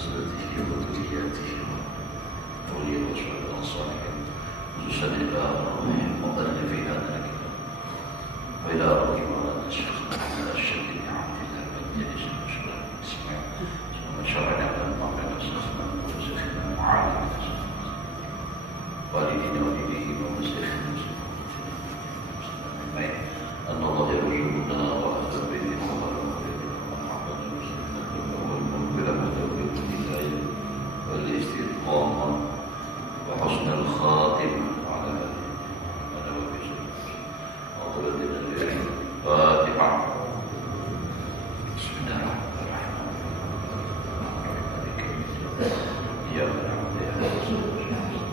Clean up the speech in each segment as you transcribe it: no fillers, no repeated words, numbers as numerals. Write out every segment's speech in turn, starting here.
وزوجته وذريته وولي وشهداء الصالحين خصوصا إلى مؤلف هذا الكتاب وإلى أرواح مولانا شيخنا على الشيخ بن عبد الله بن جليس المشهور الإسماعيل ثم شرعنا على مولانا شيخنا وشيخنا معاذ والدينا والديه ومشايخنا أجمعين أن الله يرزقنا وأهل بيته والاستقامة وحسن الخاتمة على الفاتحة. بسم الله الرحمن الرحيم. إياك نعبد وإياك نستعين.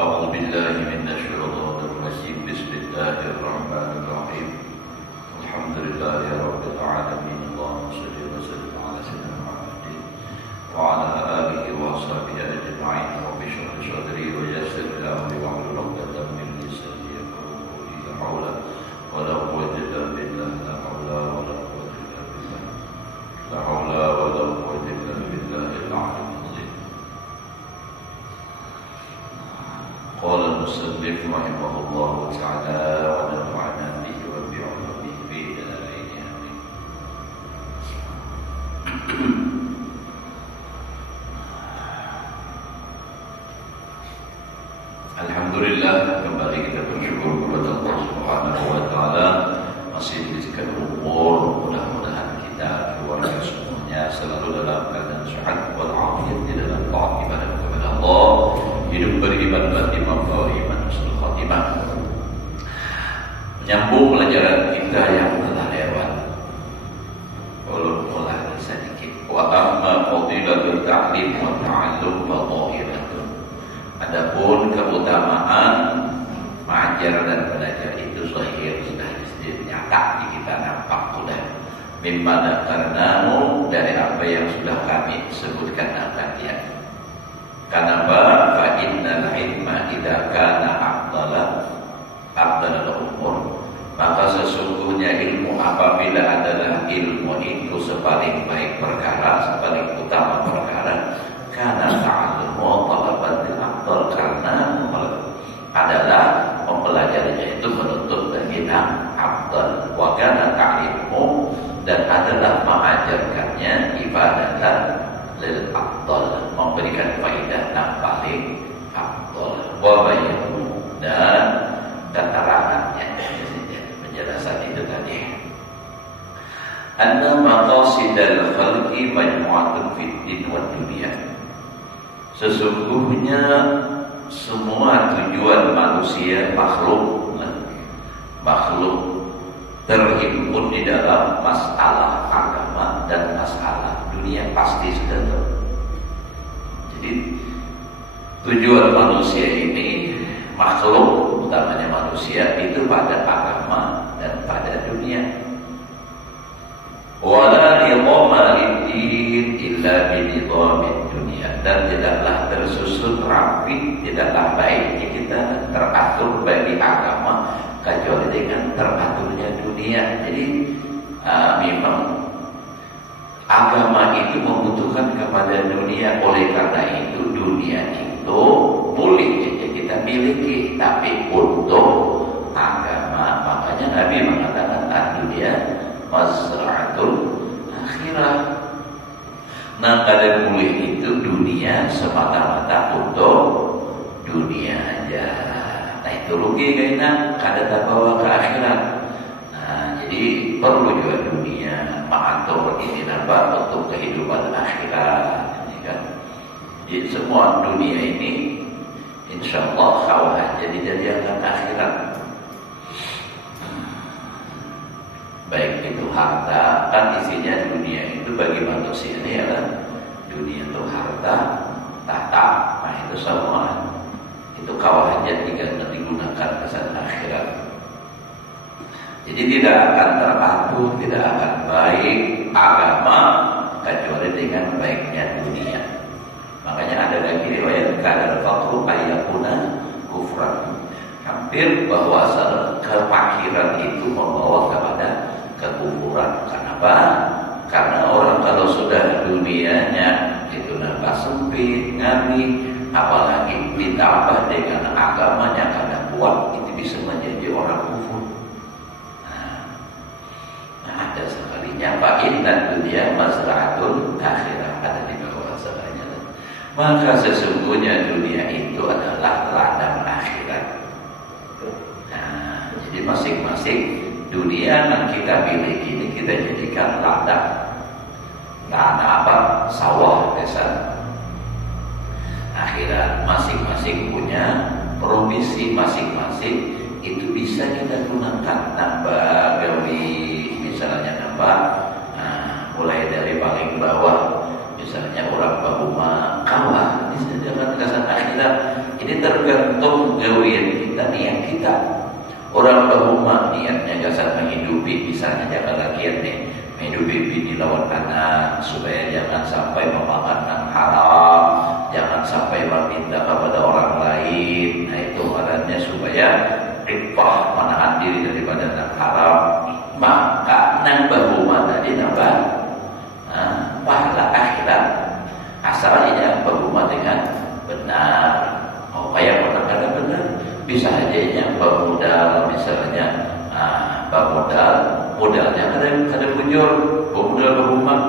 أعوذ بالله من الشيطان الرجيم. بسم الله الرحمن الرحيم. الحمد لله رب العالمين. اللهم صل وسلم على سيدنا محمد وعلى آله وصحبه أجمعين. رب اشرح لي صدري ويسر لي أمري واحلل عقدة من لساني يفقهوا قولي. لا حول ولا قوة إلا بالله. لا حول ولا قوة إلا بالله. لا حول ولا قوة إلا بالله العلي العظيم. قال المصنف رحمه الله تعالى ونفعنا به وبعلومه في الدارين آمين. Alhamdulillah, kembali kita bersyukur kepada Allah Subhanahu wa taala masih diberikan umur. Mudah-mudahan kita keluarga semuanya selalu dalam keadaan sehat wal afiat di dalam taat ibadah kepada Allah. Hidup beriman beriman beriman husnul khatimah. Menyambung pelajaran kita yang telah lewat. Ulun mulai sedikit. Wa amma fadilatul ta'lim wa ta'allum wa dhahiratun. Adapun keutamaan mengajar dan belajar itu zahir, sudah nyata di kita, nampak sudah. Mimma dzakarnahu, dari apa yang sudah kami sebutkan tadi. Kenapa? Fa innal ilma idza kana afdalal umur, maka sesungguhnya ilmu apabila adalah ilmu itu sepaling baik perkara, sepaling utama perkara, karena ta'allumu talabatil afdal, karena adalah mempelajarinya itu menuntut dari yang afdal. Wa kana ta'limu, dan adalah mengajarkannya ibadatan lil afdal, memberikan faidah yang paling afdal. Wa bayanu, dan keterangannya, penjelasan itu tadi. Anna maqasidal khalqi majmu'atun fid din wad dunya. Sesungguhnya semua tujuan manusia makhluk terhimpun di dalam masalah agama dan masalah dunia, pasti sudah tahu. Jadi tujuan manusia ini, makhluk utamanya manusia itu pada agama dan pada dunia. Wala nidhama lid-din illa binidhamid dunia, dan tidaklah tersusun rapi, tidaklah baiknya kita teratur bagi agama kecuali dengan teraturnya dunia. Jadi memang agama itu membutuhkan kepada dunia. Oleh karena itu dunia itu boleh saja kita miliki, tapi untuk agama. Makanya Nabi mengatakan dunia mazra'atul akhirah. Nah, kada boleh itu dunia semata-mata untuk dunia aja. Nah, itu rugi kayaknya, kada terbawa ke akhirat. Nah, jadi perlu juga dunia mengatur ini nampak untuk kehidupan akhirat. Ini kan. Jadi semua dunia ini insyaallah kawah jadi jadikan akhirat. Baik itu harta, kan isinya dunia itu bagi manusia ini adalah dunia itu harta, tahta. Nah itu semua itu kawah hajat jika digunakan ke sana akhirat. Jadi tidak akan teratur, tidak akan baik agama kecuali dengan baiknya dunia. Makanya ada lagi riwayat kadal faqru ayakuna kufran. Hampir bahwa kefakiran itu membawa kepada kekufuran. Kenapa? Karena orang kalau sudah dunianya itu nambah sempit, ngabi, apalagi ditambah dengan agamanya karena kuat, itu bisa menjadi orang kufur. Nah, ada sekalinya Pak Inna dunia mazra'atun akhirah, ada di bawah sekalinya. Maka sesungguhnya dunia itu adalah ladang akhirat. Nah, jadi masing-masing dunia yang kita miliki ini kita jadikan ladang. Tanah apa? Sawah desa. Akhirat masing-masing punya provisi masing-masing, itu bisa kita gunakan. Nambah gawi, misalnya nambah, mulai dari paling bawah, misalnya orang bahuma kawah, bisa jangan kesan akhirat. Ini tergantung gawian kita, niat kita. Orang bahuma niatnya kesan menghidupi, misalnya jangan lagi nih menghidupi bini lawan anak supaya jangan sampai memakan yang haram, jangan sampai meminta kepada orang lain. Nah itu maknanya supaya iffah, menahan diri daripada yang haram. Maka nambah rumah tadi nambah pahala akhirat, asalnya berumah dengan benar. Oh kayak benar benar bisa aja yang bermodal, misalnya modalnya ada bujur, modal berumah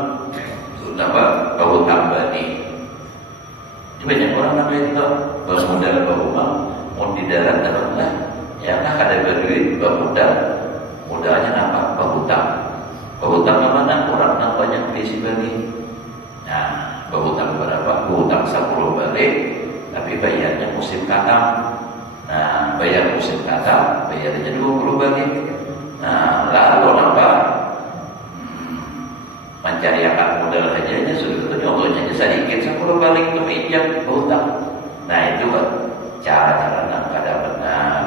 itu nambah bahu tambah nih. Ini banyak orang namanya itu bermodal berumah, mau di darat lah, ya kan ada berduit bermodal, modalnya nambah berhutang. Berhutang mana orang yang banyak diisi bagi. Nah, berhutang berapa? Berhutang 10 balik, tapi bayarnya musim katam. Nah, bayar musim katam, bayarnya 20 balik. Nah, lalu apa? Mencari akar modal aja sebetulnya contohnya sedikit 10 balik itu pinjam berhutang. Nah, itu kan cara-cara yang kada benar.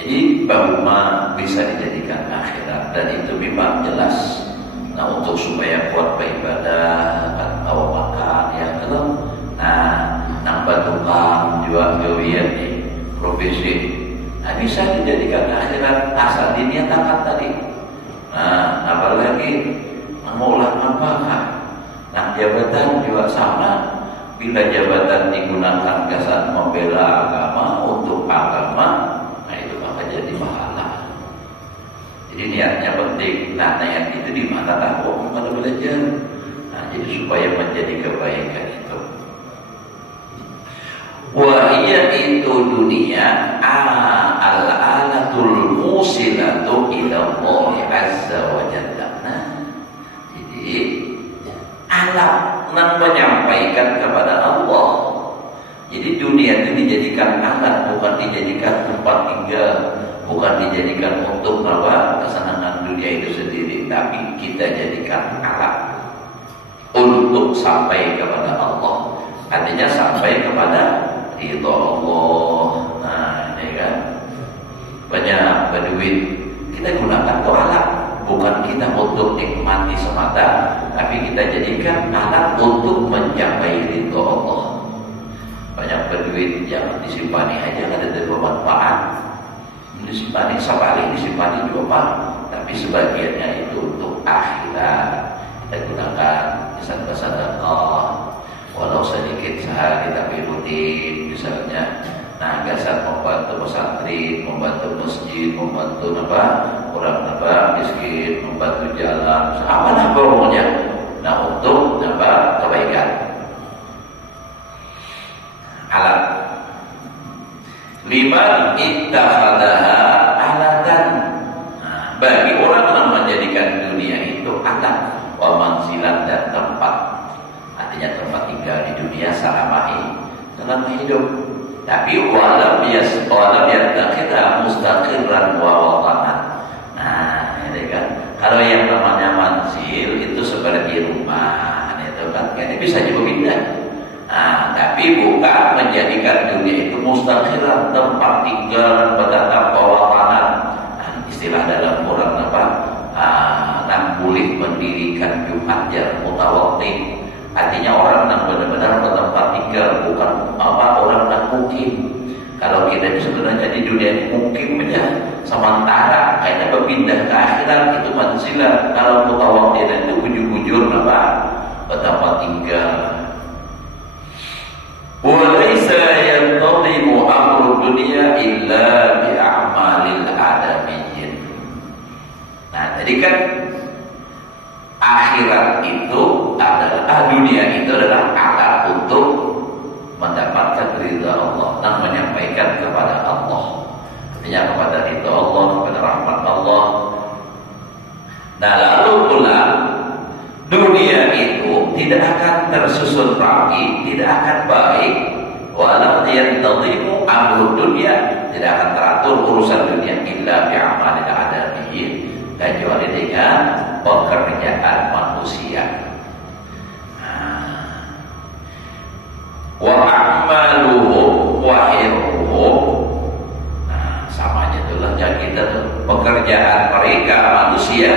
Jadi bahwa bisa dijadikan akhirat dan itu memang jelas. Nah untuk supaya kuat beribadah kan mau makan ya kalau nambah tukang jual gawian nih profesi, nah bisa dijadikan akhirat asal diniatakan tadi. Nah apalagi mengolah nafkah, nah jabatan juga sama. Bila jabatan digunakan kesan membela agama untuk agama, jadi pahala. Jadi niatnya penting. Nah niat itu di mana tahu pada belajar. Nah jadi supaya menjadi kebaikan itu. Wahia itu dunia al-alatul musilatu ila Allah azza wa jalla. Nah, jadi alat yang menyampaikan kepada Allah. Jadi dunia itu dijadikan alat, bukan dijadikan tempat tinggal, bukan dijadikan untuk kesenangan dunia itu sendiri, tapi kita jadikan alat untuk sampai kepada Allah. Artinya sampai kepada ridha Allah. Nah, ini kan banyak berduit, kita gunakan itu alat, bukan kita untuk nikmati semata, tapi kita jadikan alat untuk mencapai ridha Allah. Banyak berduit jangan disimpani aja, ada bermanfaat. Disimpani sekali, disimpani 2 kali, tapi sebagiannya itu untuk akhirat. Kita gunakan misalnya sedekah, walau sedikit sehari tapi rutin, misalnya. Nah, gasan membantu pesantren, membantu masjid, membantu orang miskin, membantu jalan, apa pokoknya. Nah, untuk kebaikan. Alat liman ittakhadaha alatan. Nah, bagi orang yang menjadikan dunia itu alat wa manzilan dan tempat, artinya tempat tinggal di dunia selama hidup. Tapi walam yattakhidha mustaqirran wa watanan. Nah, ini kan kalau yang namanya manzil itu seperti rumah, itu kan ini bisa juga pindah. Nah, tapi bukan menjadikan dunia itu mustaqirran, tempat tinggal berdatang watanan. Nah, istilah dalam Quran boleh mendirikan Jumat yang mutawattin. Artinya orang yang benar-benar bertempat tinggal, mungkin. Kalau kita ini sebenarnya di dunia ini mungkin aja sementara, kayaknya berpindah ke akhirat itu manzilah. Kalau mutawakkilan itu bujur-bujur apa? Betapa tinggal. Walaysa yantazimu amru dunia illa bi'amalil adamiyyin. Nah, tadi kan akhirat itu adalah dunia itu adalah alat untuk mendapatkan ridha Allah dan menyampaikan kepada Allah. Artinya kepada ridha Allah, kepada rahmat Allah. Nah, lalu pula dunia itu tidak akan tersusun rapi, tidak akan baik walau yantazimu amru dunia, tidak akan teratur urusan dunia illa bi'amalil adamiyyin, kecuali dengan pekerjaan manusia. Wa a'maluhum wa hiruhum. Nah, samanya itulah yang kita tuh pekerjaan mereka manusia,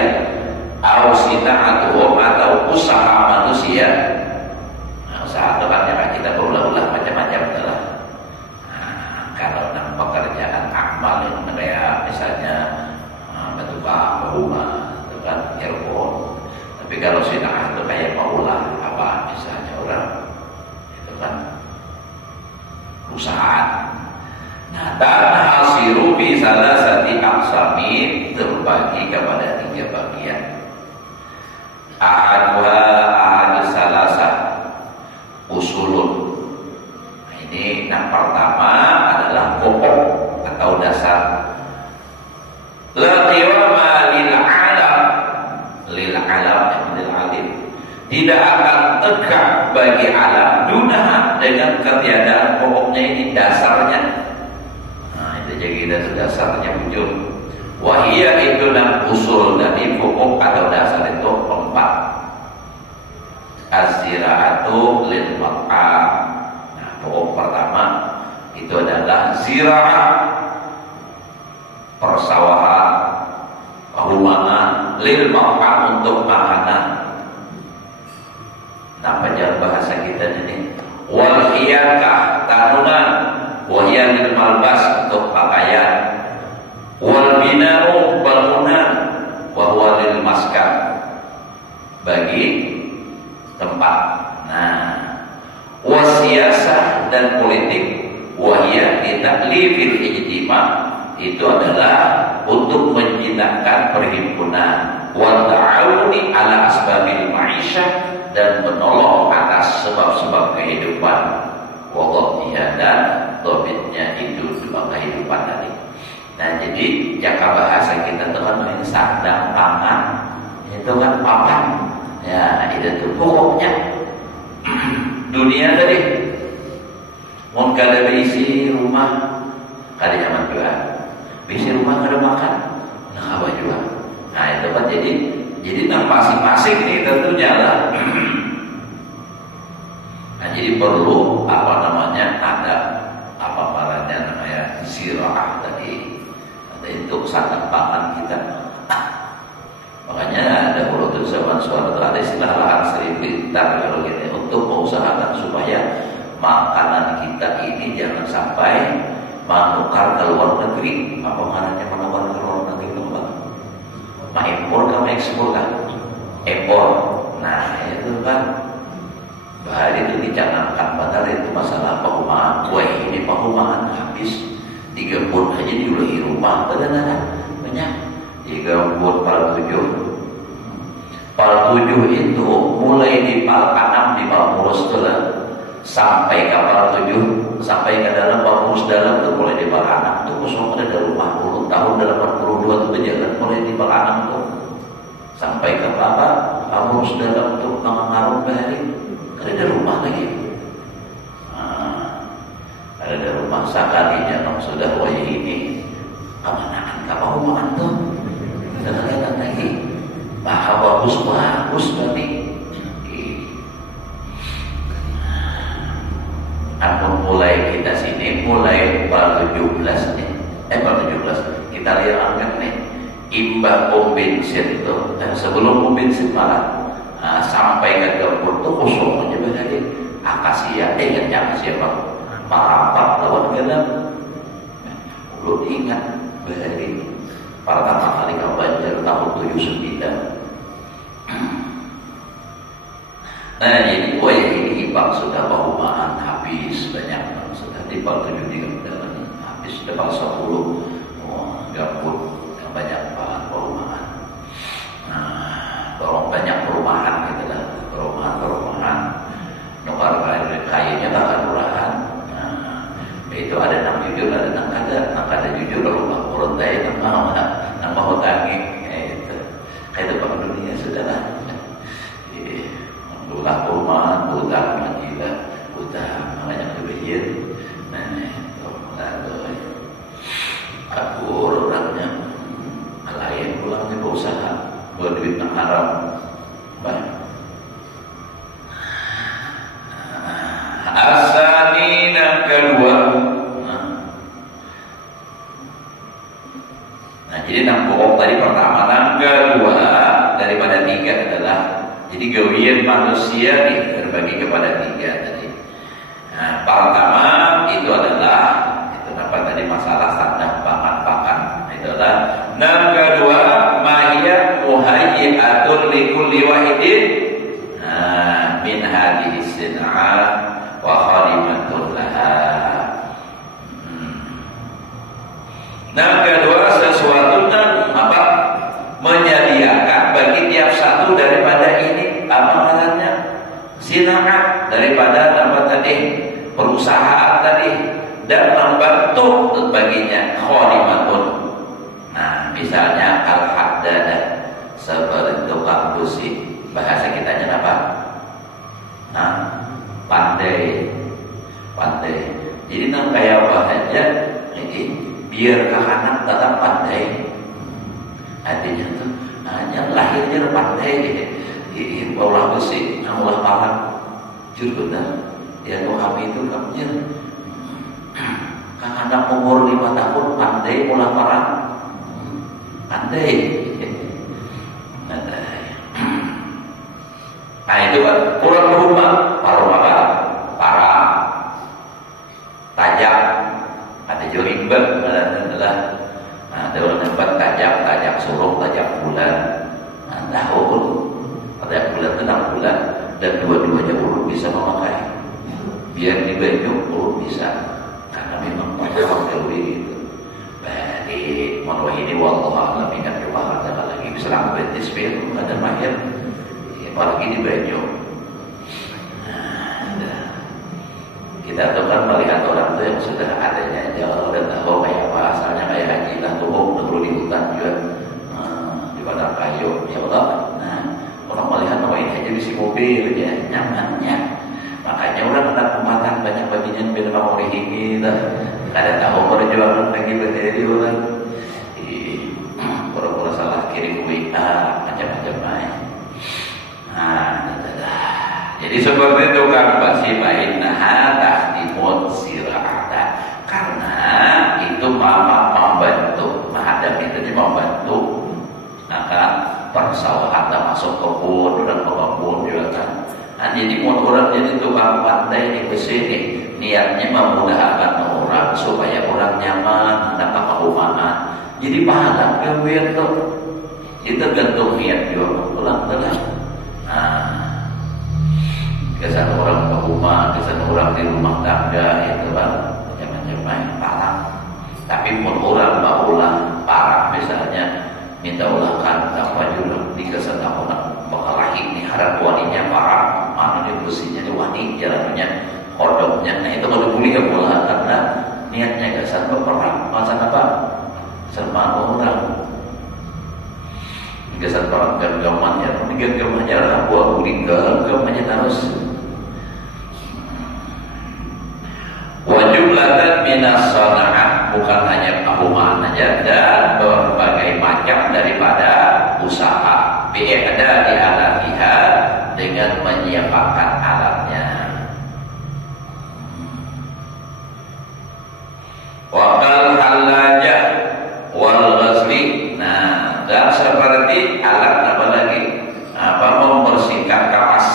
au sina'atuhum atau usaha manusia. Nah, usaha itu kan yang kita berulang-ulang macam-macam itulah. Nah, kalau dalam pekerjaan amal yang kayak misalnya tukang rumah, itu kan earphone. Tapi kalau sina'ah itu kayak maulah apa misalnya orang itu kan perusahaan. Nah, tanhasiru fi salasati aqsami, terbagi kepada 3 bagian. Ahad salasa usulun. Nah, ini yang pertama adalah pokok atau dasar. La qiwama lil alam, lil alam lil alim. Tidak akan tegak bagi alam dunaha, dengan ketiadaan pokoknya ini dasarnya. Nah, itu jadi kita dasarnya muncul. Wahia itu nam usul, dari pokok atau dasar itu 4. Az-zira'atu lil maqam. Nah, pokok pertama itu adalah zira'ah, persawahan, perumahan, lil maqam, untuk makanan. Nah, pelajaran bahasa kita ini wal hiyakah, tarunan, wahia lil malbas, untuk pakaian, wal bina'u, bangunan, wahwa lil maskan, bagi tempat. Nah, wasiasah dan politik, wahia litaklifil ijtima, itu adalah untuk menjinakkan perhimpunan, wa ta'awuni ala asbabil ma'isyah, dan menolong atas sebab-sebab kehidupan, wa dhabtiha, dan dhabitnya itu sebab kehidupan tadi. Nah, jadi jaka bahasa kita tuh kan ini sandang pangan, itu kan papan. Ya, itu tuh pokoknya dunia tadi. Mun kada berisi rumah, kada nyaman juga. Berisi rumah kada makan, nah apa juga. Nah, itu kan jadi masing-masing nih tentunya lah. Nah, jadi perlu apa namanya, ada apa namanya zira'ah tadi, ada untuk sandang pangan kita. Makanya ada urut zaman suara ada istilah lahan seribu hektar kalau gitu, untuk mengusahakan supaya makanan kita ini jangan sampai menukar ke luar negeri. Apa maknanya menukar ke luar negeri itu, Pak? Mengimpor kan, ekspor kan? Impor. Nah, itu kan bahari itu dicanangkan padahal itu masalah perumahan. Wah, ini perumahan habis 3 bulan aja diulahi rumah, benar-benar banyak. 3 bulan pal 7. Pal 7 itu mulai di pal 6 di pal mulus itu lah, sampai ke pal 7, sampai ke dalam pal mulus dalam itu mulai di pal 6 itu kosong ada rumah 10 tahun 82 itu berjalan mulai di pal 6 itu sampai ke apa pal mulus dalam itu mengarung bahari, ada rumah lagi. Nah, ada rumah sekalinya sudah wajah ini kemanaan kapal rumahan tuh. Dan kelihatan lagi bagus berarti. Namun mulai kita sini mulai pada 17 nih, pada 17 kita lihat angkat nih imbah pom bensin tuh, sebelum pom bensin malah sampai ke dapur tuh kosong aja berarti akasia, yang akasia Pak, parapat lawan genep. Belum ingat bahari pertama kali ke Banjar tahun 79. Nah jadi ini Pak sudah perumahan habis banyak, sudah di Pak 7 habis sudah Pak 10. Gabut yang banyak bahan perumahan. Nah, banyak perumahan gitu lah, perumahan. Nomor kayaknya tak kelurahan. Nah, itu ada nang jujur, ada nang kada jujur rumah urut daya nang mau tangi, itu kayak Pak dunia sudah lah. Ulah perumahan, utang majilah, utang banyak kebajikan. Nah, itu lalu kabur orangnya, lain pulangnya berusaha berduit yang haram. Asani yang kedua. Nah, jadi nang pokok tadi pertama, nang kedua daripada 3 adalah jadi gawian manusia nih terbagi kepada 3 tadi. Nah, pertama itu adalah apa tadi masalah sandak pangan pakan, itu adalah. Yang kedua mahiyya muhayyi'atul likulli wahidin min hadhihi sin'ah wa khalimatul laha. Yang kedua sesuatu yang apa menyediakan bagi tiap satu daripada ini apa namanya sin'ah, daripada apa tadi perusahaan tadi, dan membantu baginya kholimatun. Nah, misalnya al-haddadah seperti tukang busi, bahasa kitanya apa? Nah, pandai. Jadi nang kayak apa aja, biar anak tetap pandai. Artinya tuh hanya lahirnya pandai. Ulah besi, ulah parang, jujur benar. Ya tuh kami itu kamunya. Kang anak umur 5 tahun pandai mula parang, pandai. Nah itu kan kurang berubah, parang, tajam, ada jorimbat, adalah ada orang tempat tajam suruh, tajam bulan. Nah tahun, tajam bulan itu 6 bulan, dan dua-duanya urut bisa memakai. Biar di Bandung urut bisa. Karena memang orang Dewi itu dari manusia ini wallah alam ingat kewalahan lagi Islam betis film ada mahir apalagi di Banyu. Kita tuh kan melihat orang tuh yang sudah adanya jauh dan tahu kayak apa asalnya, kayak haji lah tuh perlu di hutan juga di padang kayu ya Allah. Nah orang melihat bahwa ini aja bisa mobil ya nyamannya. Makanya orang anak pematan banyak bagian beda memori ini dah. Kada tahu perjuangan lagi berdiri orang. Pura-pura salah kirim WA macam-macam lain. Nah, jadi seperti itu kan pasti fa'innaha tahtimut sira'ata. Karena itu membantu, menghadap itu membantu akan persawahan masuk kebun dan kebun juga kan. Nah, jadi orang jadi tukang pandai di sini niatnya memudahkan orang supaya orang nyaman, dapat kerumahan. Jadi pahala gawean tuh itu tergantung niat juga pulang telah. Nah, kesan orang ke rumah, kesan orang di rumah tangga itu kan macam-macam parah. Tapi pun orang maulah parah misalnya minta ulahkan apa juga di kesan orang bakalahi ini harap waninya parah. Mana dia bersihnya dia wani jalannya kodoknya. Nah itu kalau boleh bola karena niatnya gak sampai perang masa apa sama orang gak sampai gam-gamannya gam-gamannya lah buat boleh gam-gamannya terus wajumlatan minas sana'ah, bukan hanya perumahan aja dan berbagai macam daripada usaha ada di alatiha dengan menyiapkan alatnya. Wakal halajah wal ghazli. Nah, dan seperti alat apa lagi? Apa membersihkan kapas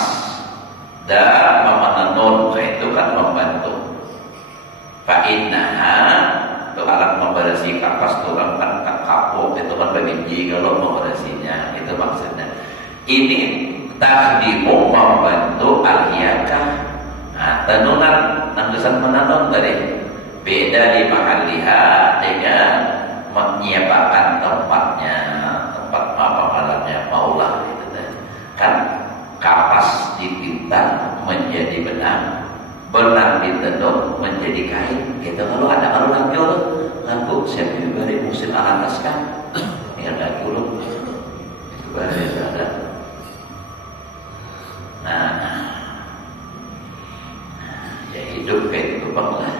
dan memenenun, itu kan membantu. Fa innaha itu alat memberasi kapas tulang kan kapok itu kan bagi kalau memberasinya itu maksudnya. Ini tahdimu membantu al-hiyakah. Nah, tenunan nanggesan menanun tadi beda di mahaliha dengan menyiapkan tempatnya, tempat malamnya maulah itu kan kapas ditinta menjadi benang, benang ditenun menjadi kain. Kita kalau ada orang lagu siapa yang beri musim alatas kan ya lagu lo itu bari ada. Nah, ya hidup kayak itu bang lah.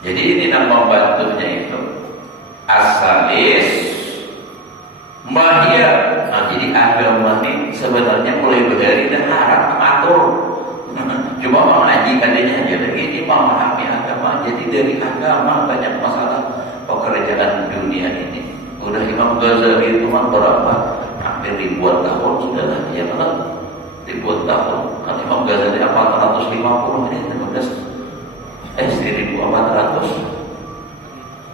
Jadi ini nama membantunya itu asalis mahir. Nah, jadi agama ini sebenarnya mulai berdiri dan harap atur. Cuma mengajikan dia aja begini memahami agama. Jadi dari agama banyak masalah pekerjaan dunia ini. Udah Imam Ghazali itu kan berapa? Hampir ribuan tahun sudah lah ya kan? Ribuan tahun. Kan Imam Ghazali 450 ini 1400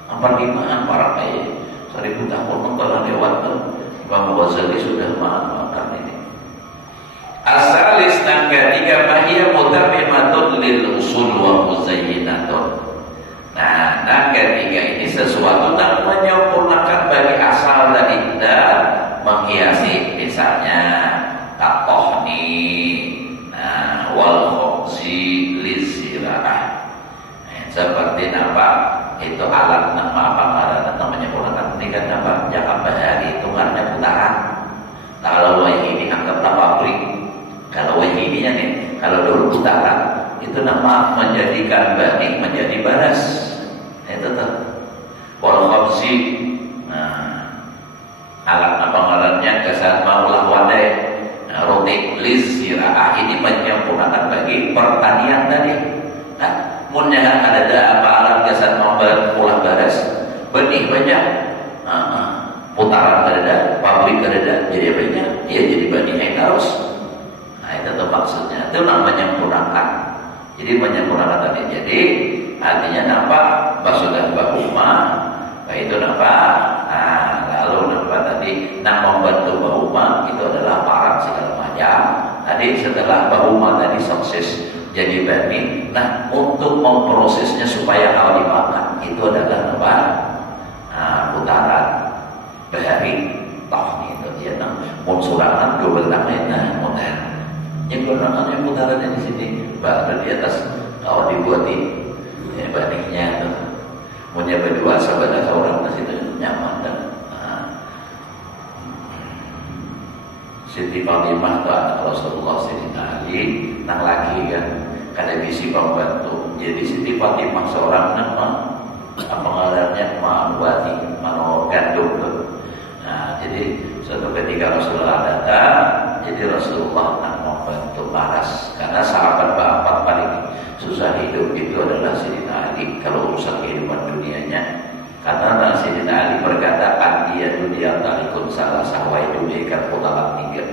45-an para kaya 1000 tahun telah lewat tuh. Imam Ghazali sudah makan ini. Asalis nang ketiga mahia mutamimatun lil usul wa muzayyinatun. Nah, nang ketiga ini sesuatu yang menyempurnakan bagi asal dan indah menghiasi misalnya katohni, nah wal khomsi lizirah. Seperti apa itu alat nama apa namanya menggunakan ini kan apa jangka bahari itu karena putaran. Kalau ini anggaplah pabrik. Kalau ini nih kalau dulu putaran itu nama menjadikan banik menjadi baras. Itu tuh wal khamsi. Nah, alat apa ngarannya kesan maulah wadai. Nah, roti liziraah ini menyempurnakan bagi pertanian tadi. Kan munnya ada apa alat kesan membuat ulah baras benih banyak. Putaran ada, pabrik ada, jadi banyak. Ya jadi benih yang harus. Nah itu tuh maksudnya, itu namanya menyempurnakan. Jadi menyempurnakan tadi. Jadi artinya nampak sudah bahuma, itu nampak. Nah lalu nampak tadi, membantu bahuma itu adalah parang segala macam. Tadi setelah bahuma tadi sukses jadi benih. Nah untuk memprosesnya supaya hal dimakan itu adalah nampak putaran bahari tahun itu dia munsurangan dua bertangan mutar. Yang bernamanya putarannya di sini, baru di atas kalau dibuat di baningnya tuh, punya berdua sahabat orang di situ nyaman dan Siti Fatimah tuh anak Rasulullah Sayyidina Ali, nang lagi kan, kada bisi pembantu. Jadi Siti Fatimah seorang nama apa ngarannya Manwati, Mano gandum tuh. Nah jadi suatu ketika Rasulullah datang, jadi Rasulullah membantu paras karena sahabat bapak paling susah hidup itu adalah Sayyidina Ali kalau urusan kehidupan dunianya. Karena Sayyidina Ali berkata dia dunia talikun salah sahwai dunia kan potalak tiga.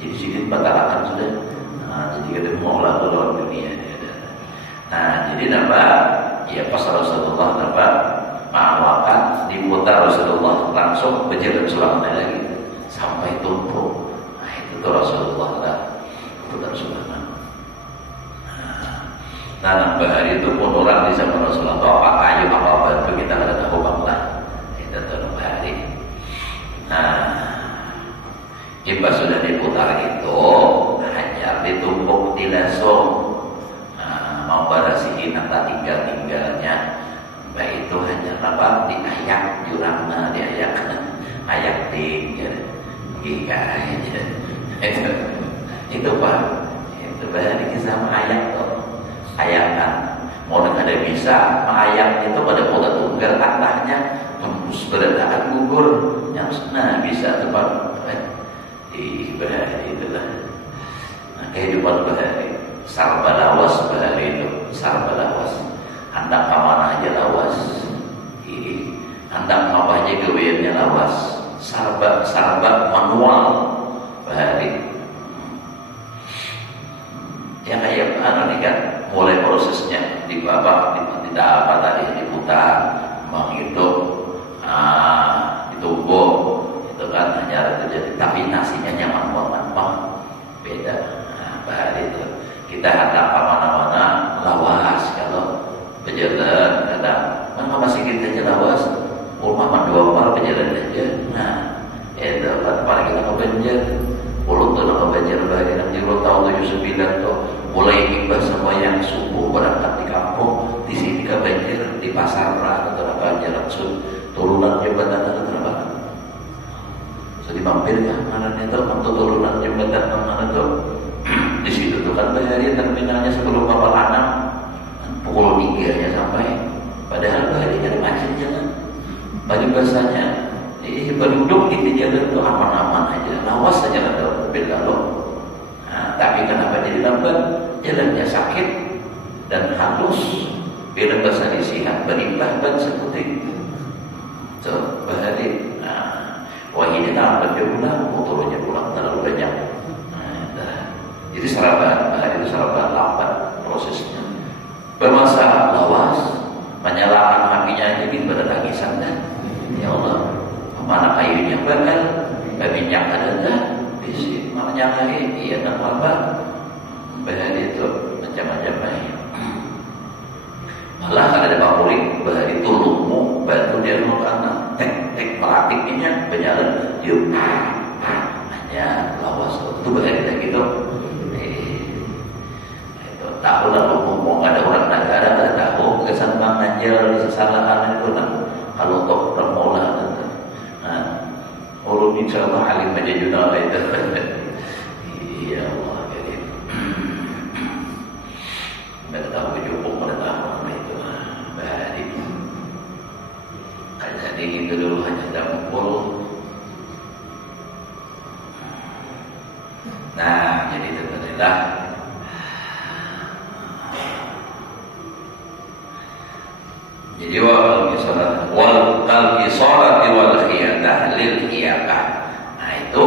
Jadi sidin batalakan sudah. Nah, jadi ketemu Allah lawan dunia. Nah jadi nampak ya pas Rasulullah nampak ma'awakan diputar Rasulullah langsung berjalan sulamanya lagi sampai tumpuk. Nah itu tuh Rasulullah lah putar sulamanya. Nah nambah hari itu pun orang di zaman Rasulullah apa ayo apa bantu kita ada tahu banglah itu tuh nambah hari. Nah imbas sudah diputar itu hanya ditumpuk di lasung. Mau barasihin apa tinggalnya baik itu hanya apa diayak jurangna diayak ayak tinggal giga itu pak itu bahaya sama ayak tuh ayakan mau ada bisa ayak itu pada pola tunggal atahnya tembus berataan gugur yang nah bisa tuh pak bahaya itulah nah, kehidupan bahaya sarbalawas bahari itu sarbalawas hendak kamanah aja lawas hendak apa aja kewiannya lawas sarba manual bahari yang kayak nih kan mulai prosesnya di babak tidak apa tadi diputar menghidup ditumbuk itu kan hanya itu jadi tapi nasinya nyaman banget bang beda. Bahari itu kita hadap mana-mana lawas kalau berjalan kadang mana masih kita aja lawas rumah dua par berjalan aja. Nah itu paling kita kebanjir puluh tuh kebanjir bahari 60 tahun 79 tuh mulai hibah semua yang subuh berangkat di kampung di sini kebanjir di pasar atau banjir langsung turunan jembatan atau apa so dimampir kan mana itu untuk turunan jembatan mana tuh di situ tuh kan bahari terminalnya sebelum kapal anak pukul 3 nya sampai padahal bahari ada macet jangan baju basahnya penduduk di jalan tuh aman-aman aja lawas saja ada mobil lalu. Nah, tapi kenapa jadi lambat jalannya sakit dan halus bila bahasa disihat berimbah ban seperti itu so bahari wah ini lambat dia pulang motornya pulang terlalu banyak. Jadi sarapan, bahari itu sarapan lambat prosesnya. Bermasalah lawas, menyalakan apinya aja gitu pada tangisan dah. Ya Allah, mana kayunya bakal, minyak ada dah, bisi, mana nyalain, iya nak lambat. Bahari itu macam-macam baik. Malah kalau ada bakulik, bahari itu lumpuh, batu dia mau kanan, tek melapik minyak, berjalan, yuk, hanya lawas itu bahari dah gitu. Tahu lah ngomong ada orang negara ada tahu kesan mengajar kesalahan itu kalau tok remola nah ulun insyaallah alim aja juga itu iya Allah karim mereka tahu cukup mereka itu bahari kan jadi itu dulu hanya dampul. Nah jadi itu adalah jadi wal qalqisarati wal khiyadah lil hiyaqah. Nah itu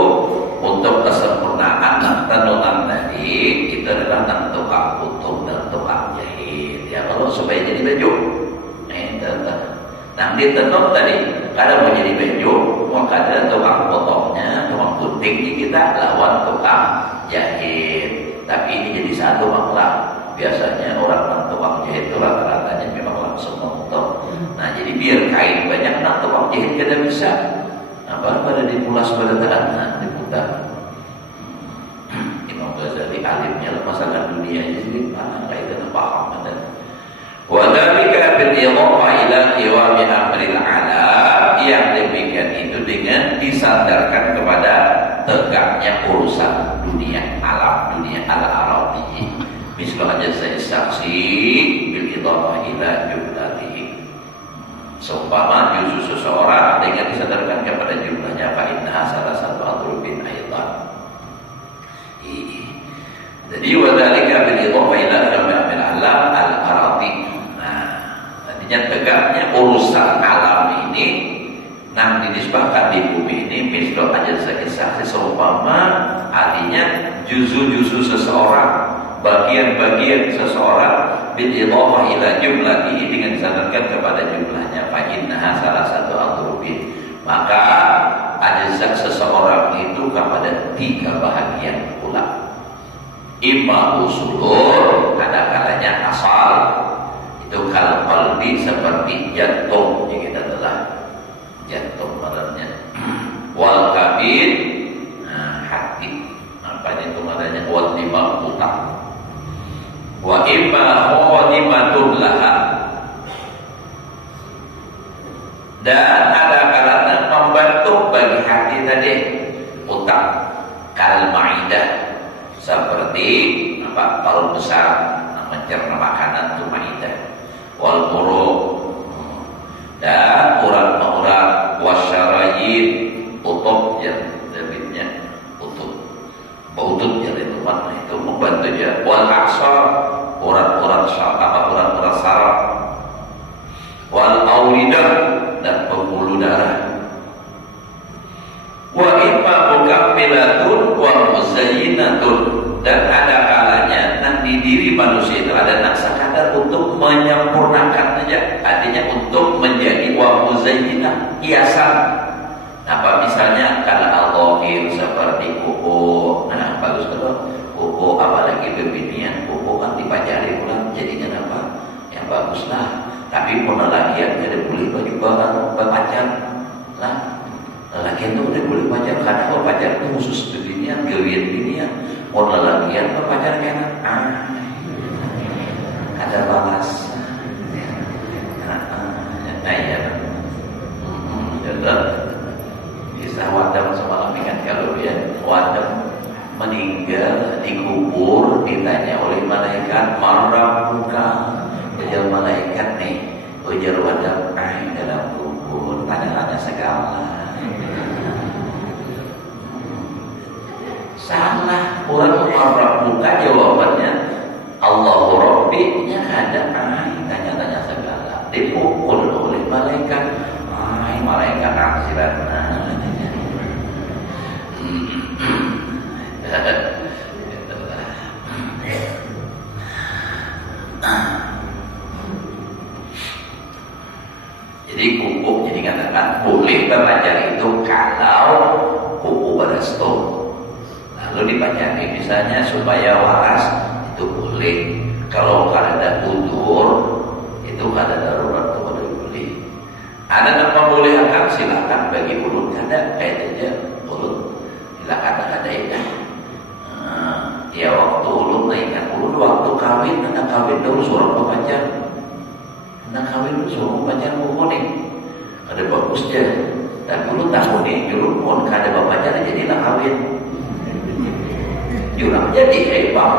untuk kesempurnaan tenunan tadi itu adalah tukang kutub dan tukang jahit ya kalau supaya jadi baju. Nah ditenun tadi kalau mau jadi baju maka ada tukang potongnya tukang gunting kita lawan tukang jahit tapi ini jadi satu maklah. Biasanya orang tukang jahit itu rata-ratanya memang langsung memotong. Nah jadi biar kain banyak tukang jahit kita bisa apa pada dipulas pada tangan diputar. Imam Ghazali alimnya masalah dunia jadi kain dan paham dan wadhalika bil idhafah ila qiwami amril alam yang demikian itu dengan disandarkan kepada tegaknya urusan dunia alam dunia al-arabiyyi. Misal aja saya saksi bil idhafah ila jumlatihi. Seumpama justru seseorang dengan disadarkan kepada jumlahnya fa inna salah satu atrubin aidan. Jadi wadhalika bil idhafah ila jumlahil alam al-aradi. Nah, artinya tegaknya urusan alam ini nang dinisbahkan di bumi ini misal aja saya saksi seumpama artinya juzu seseorang bagian-bagian seseorang bil idhafah ila jumlatihi dengan disandarkan kepada jumlahnya fa innaha salah satu atrubin maka ajza seseorang itu kepada 3 bahagian pula imma usulur ada kalanya asal itu kal qalbi seperti jantung yang kita telah jantung badannya wal kabid hati apa itu adanya wal dimag utak wa imma khadimatun laha dan ada kalanya membantu bagi hati tadi utak kal maidah seperti apa paru besar mencerna makanan itu maidah wal muruk dan urat-urat wasyarayin utub yang debitnya utub jadi teman itu membantu dia wal aksar urat-urat saraf wal auridah dan pembuluh darah wa imma mukammilatun wa muzayyinatun dan ada kalanya nanti diri manusia itu ada nak sekadar untuk menyempurnakan aja, artinya untuk menjadi wa muzayyinah, hiasan. Apa misalnya kalau al-dhahir seperti kuku, nah bagus kalau kuku apalagi bebinian, kuku kan dipajari ulang jadinya apa? Yang bagus lah. Tapi mau lelakian tidak boleh baju berpacar lah. Lelakian itu udah boleh pacar karena kalau pacar itu khusus bebinian, bebinian. Mau lelakian berpacar kena ada balas. Nah ya, kisah Wadam semalam ingat kalau ya Wadam meninggal dikubur, ditanya oleh malaikat marrabuka, ujar malaikat nih, ujar Wadam dalam kubur tanya-tanya segala. Salah, orang marrabuka jawabannya Allahu Rabbi, nya ada tanya-tanya segala, dipukul oleh malaikat. Malaikat akhirat. Jadi kuku, jadi katakan boleh berpacar itu kalau kuku berestu. Lalu dipacari misalnya supaya waras, itu boleh. Kalau ada udur, itu ada darurat, itu boleh. Ada yang membolehkan, silakan bagi mulut kada, kayak aja mulut. Silakan ada itu. Ya waktu ulun naikkan ulun waktu kawin, anak kawin dulu suruh pacar. Anak kawin dulu suruh pacar kuning. Ada bagusnya. Dan ulun tahu nih, jurun pun kada pacar jadilah kawin. Jurang jadi bang.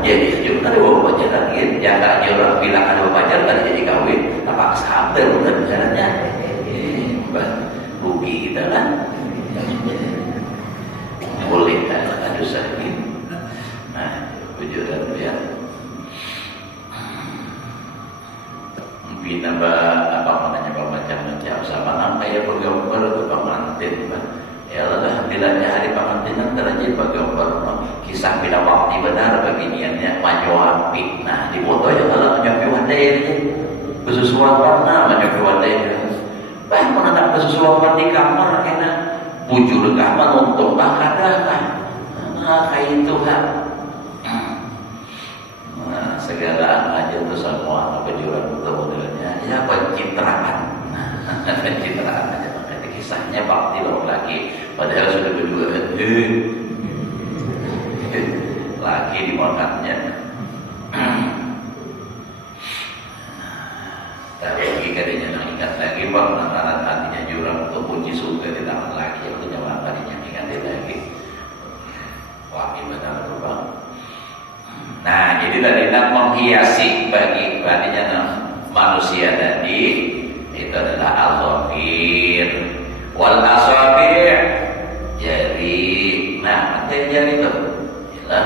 Jadi jurang ada pacar lagi. Jangan jurang bilang ada pacar kada jadi kawin. Apa sabar udah bicaranya. Rugi kita kan. Boleh kan ada sakit. Nah, wujudan ya. Mungkin apa macam-macam sama nama ya bergambar atau pengantin. Ya Allah, bilanya hari pengantinan terjadi bergambar kisah bila waktu benar beginiannya majuapi. Nah, di foto ya kalau menyopi wadai ini bersusuan warna menyopi wadai. Bah, menanak bersusuan di kamar kena bujur kamar untuk bakada kan. Nah, kayak itu kan. Nah, segala aja itu semua kejuran modelnya ya pencitraan. Pencitraan aja makanya kisahnya bakti lagi padahal sudah berdua lagi dimakannya. Tapi lagi kadinya ingat lagi bang lantaran hatinya jurang untuk kunci surga di tangan laki itu jangan tadinya ingat lagi. Wah gimana tuh bang? Nah, jadi tadi nak menghiasi bagi artinya manusia tadi itu adalah al-dhafir wal asabi'. Jadi, nah, jari itu, ya.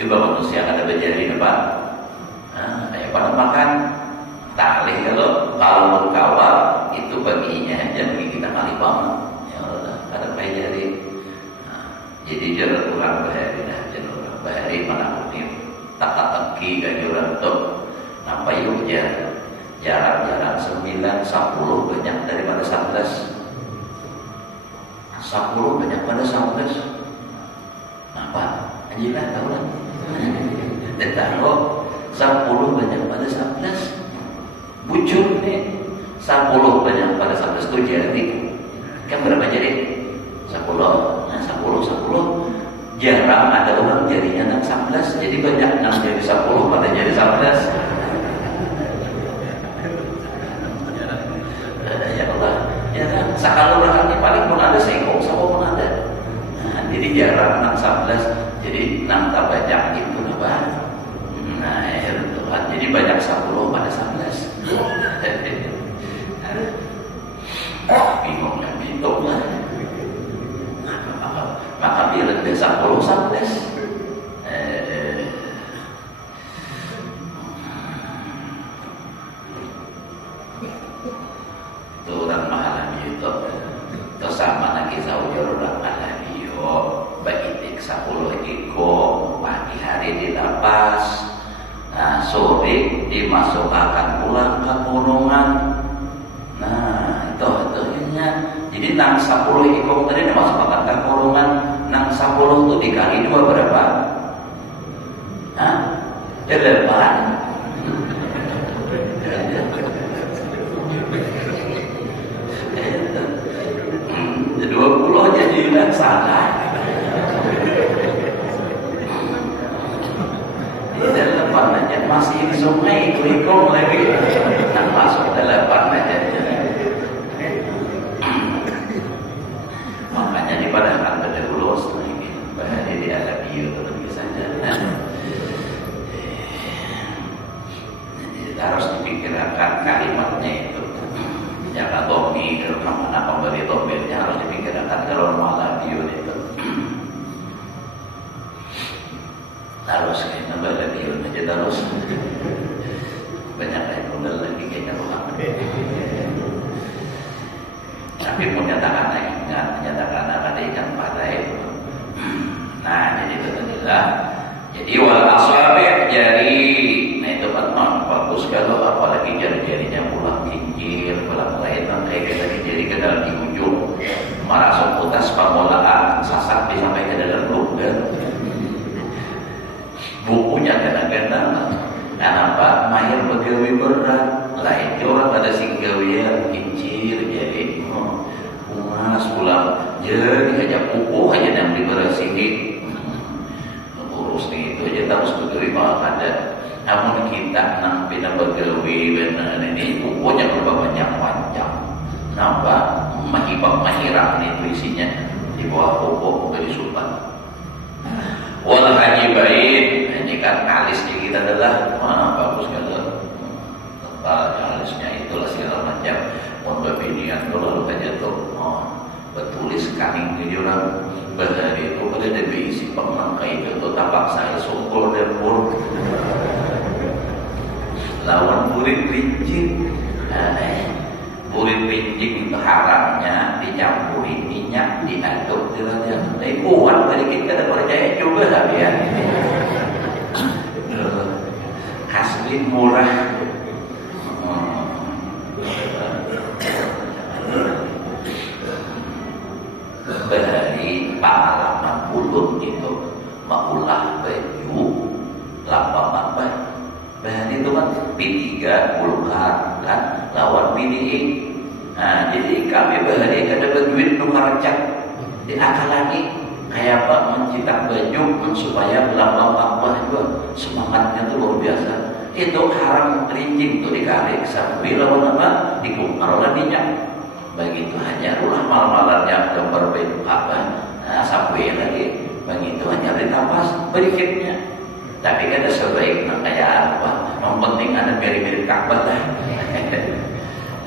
Juga manusia ada berjari apa? Nah, kayak pada makan talih kalau berkawal itu baginya aja bagi kita kali banget. Ya Allah, ada jari. Jadi jalan orang bahari dah, jalan orang bahari mana mungkin tak teki gajuran tu, nampak yuk jarak 9, 10 banyak daripada 11, 10 banyak pada 11, nampak? Anjilah tahu lah, dan tahu 10 banyak pada 11, bujur ni 10 banyak pada 11 tu jadi, kan berapa jadi? 10, nah 10 jarang ada orang jadinya 11, jadi banyak 6 jadi 10 pada jadi 11. Ya Allah, ya kan sakal orang ini paling pun ada sengkok sama pun ada. Nah, jadi jarang 11, jadi 6 tak banyak itu apa? Nah ya Tuhan, jadi banyak 10 pada 11. Bingungnya bingung lah. Maka dia lebih 10 11. Itu orang Mahalami itu sama lagi saudara orang Mahalami yo bagi 10 iko pagi hari atas. Nah, sore dimasukkan pulang ke kurungan. Nah, itu ingat. Jadi nang 10 ikom tadi dimasukkan ke kurungan. Nang 10 itu dikali 2 berapa? Hah? 8. 20 jadi tidak salah. Tidak lepas aja masih di sungai ikut lagi. Nah, masuk delapan aja. Makanya dipadahkan pada dulu setelah ini bahaya di alam bio lebih saja. Jadi harus dipikirkan kalimatnya itu. Jangan tomi mana pemberi tombelnya harus dipikirkan kalau malam bio itu. Harus kayaknya balik bio aja terus. Banyak yang modal lagi kayaknya ulang. Tapi menyatakan ada ikan parai. Nah, jadi itu adalah jadi wal asabi' jari. Nah, itu kan bagus kalau apalagi jari-jarinya ulang kincir, ulang lain kayak tadi jari ke dalam di ujung. Marasuk utas pamolaan sasak sampai ke dalam lubang. Bukunya kadang-kadang kenapa mahir begawi berat lain orang ada singgawian kincir jadi umas pulang jadi aja buku aja yang diberas ini urus itu aja terus begawi malah ada namun kita nang bina begawi benar ini bukunya berapa banyak panjang nampak mahirang itu isinya di bawah buku dari sultan wal haji bait ini kan alisnya kita adalah bagus kalau alisnya itulah segala macam pembinian itu lalu aja tuh betulis kaning di orang bahari itu pada diisi pemangka itu tapak saya sokol dan pun lawan burit rincin burit rincin itu haramnya dicampuri minyak diaduk dengan kuat dari kita ada percaya juga tapi ya asli murah dari pengalaman ulun itu mengulah baju lambang bahan itu kan P3 pulkar kan lawan PDI. Nah, jadi kami bahari ada duit tukar cat di akal lagi kayak apa mencetak baju supaya lambang apa juga semangatnya tuh luar biasa. Itu haram rincing tuh dikali sampai lawan apa dikumpar olehnya. Begitu hanya ulah mal-malannya gambar baju apa sampai lagi begitu hanya ditapas berikutnya. Tapi ada sebaik kayak apa yang penting ada mirip-mirip Ka'bah lah.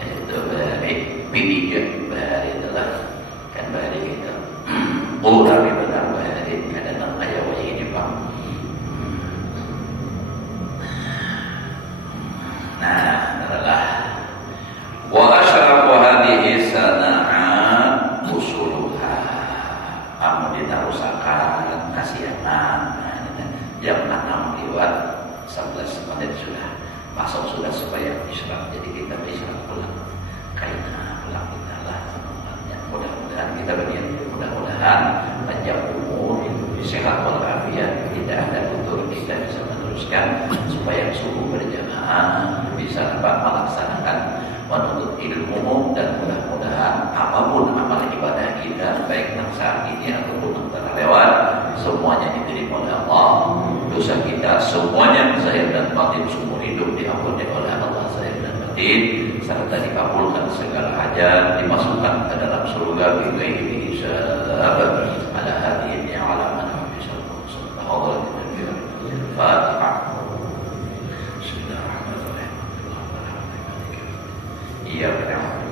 Itu dari P3 bahari itulah kan bahari kita tapi benar bahari ada nang kayak wajah ini Pak. Nah adalah wa asyrafu hadhihi sana'at usuluha amun ditarusakan kasihanan jam 6 lewat 11 menit sudah masuk sudah supaya isyarat jadi kita bisa pulang karena pulang kita lah semuanya mudah-mudahan kita begini mudah-mudahan panjang umur sehat walafiat tidak ada utur kita bisa meneruskan supaya subuh berjamaah bisa dapat melaksanakan menuntut ilmu dan mudah-mudahan apapun amal ibadah kita baik saat ini ataupun telah lewat semuanya diterima oleh Allah. Dosa kita semuanya zahir dan batin seumur hidup diampuni oleh Allah zahir dan batin serta dikabulkan segala hajat dimasukkan ke dalam surga bighairi hisab.